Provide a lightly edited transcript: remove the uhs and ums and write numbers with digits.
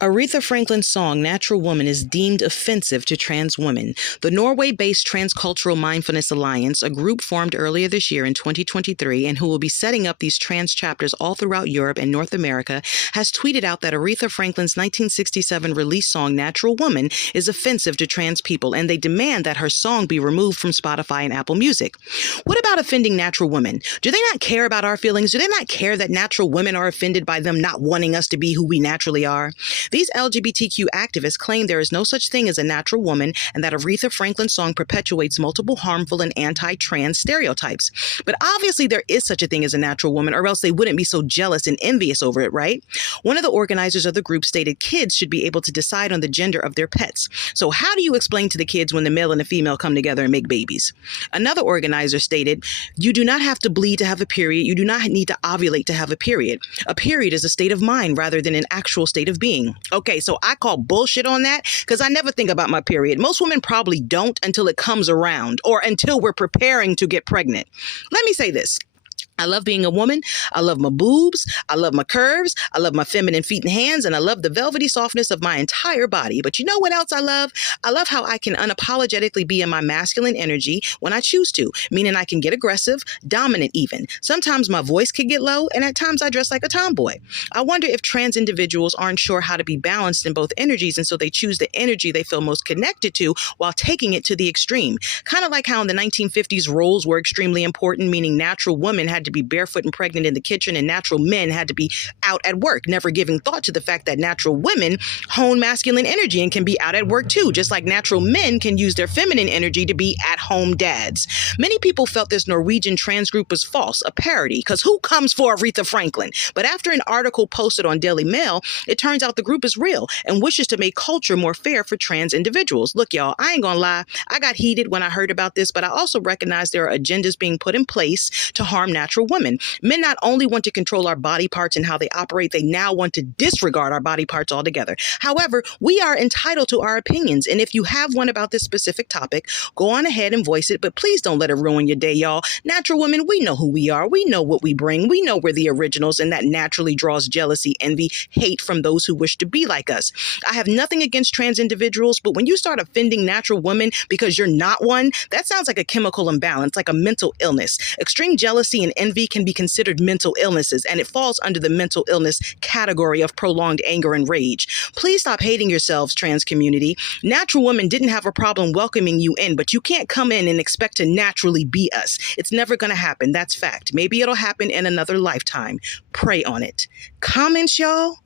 Aretha Franklin's song Natural Woman is deemed offensive to trans women. The Norway-based Transcultural Mindfulness Alliance, a group formed earlier this year in 2023 and who will be setting up these trans chapters all throughout Europe and North America, has tweeted out that Aretha Franklin's 1967 release song Natural Woman is offensive to trans people, and they demand that her song be removed from Spotify and Apple Music. What about offending natural women? Do they not care about our feelings? Do they not care that natural women are offended by them not wanting us to be who we naturally are? These LGBTQ activists claim there is no such thing as a natural woman and that Aretha Franklin's song perpetuates multiple harmful and anti-trans stereotypes. But obviously there is such a thing as a natural woman, or else they wouldn't be so jealous and envious over it, right? One of the organizers of the group stated kids should be able to decide on the gender of their pets. So how do you explain to the kids when the male and the female come together and make babies? Another organizer stated, you do not have to bleed to have a period. You do not need to ovulate to have a period. A period is a state of mind rather than an actual state of being. Okay, so I call bullshit on that because I never think about my period. Most women probably don't until it comes around or until we're preparing to get pregnant. Let me say this. I love being a woman. I love my boobs. I love my curves. I love my feminine feet and hands. And I love the velvety softness of my entire body. But you know what else I love? I love how I can unapologetically be in my masculine energy when I choose to, meaning I can get aggressive, dominant even. Sometimes my voice can get low, and at times I dress like a tomboy. I wonder if trans individuals aren't sure how to be balanced in both energies, and so they choose the energy they feel most connected to while taking it to the extreme. Kind of like how in the 1950s roles were extremely important, meaning natural women had to be barefoot and pregnant in the kitchen and natural men had to be out at work, never giving thought to the fact that natural women hone masculine energy and can be out at work too, just like natural men can use their feminine energy to be at-home dads. Many people felt this Norwegian trans group was false, a parody, because who comes for Aretha Franklin? But after an article posted on Daily Mail, it turns out the group is real and wishes to make culture more fair for trans individuals. Look, y'all, I ain't gonna lie, I got heated when I heard about this, but I also recognize there are agendas being put in place to harm natural women. Men not only want to control our body parts and how they operate, they now want to disregard our body parts altogether. However, we are entitled to our opinions, and if you have one about this specific topic, go on ahead and voice it, but please don't let it ruin your day, y'all. Natural women, we know who we are. We know what we bring. We know we're the originals, and that naturally draws jealousy, envy, hate from those who wish to be like us. I have nothing against trans individuals, but when you start offending natural women because you're not one, that sounds like a chemical imbalance, like a mental illness. Extreme jealousy and envy can be considered mental illnesses, and it falls under the mental illness category of prolonged anger and rage. Please stop hating yourselves, trans community. Natural women didn't have a problem welcoming you in, but you can't come in and expect to naturally be us. It's never going to happen. That's fact. Maybe it'll happen in another lifetime. Pray on it. Comments, y'all?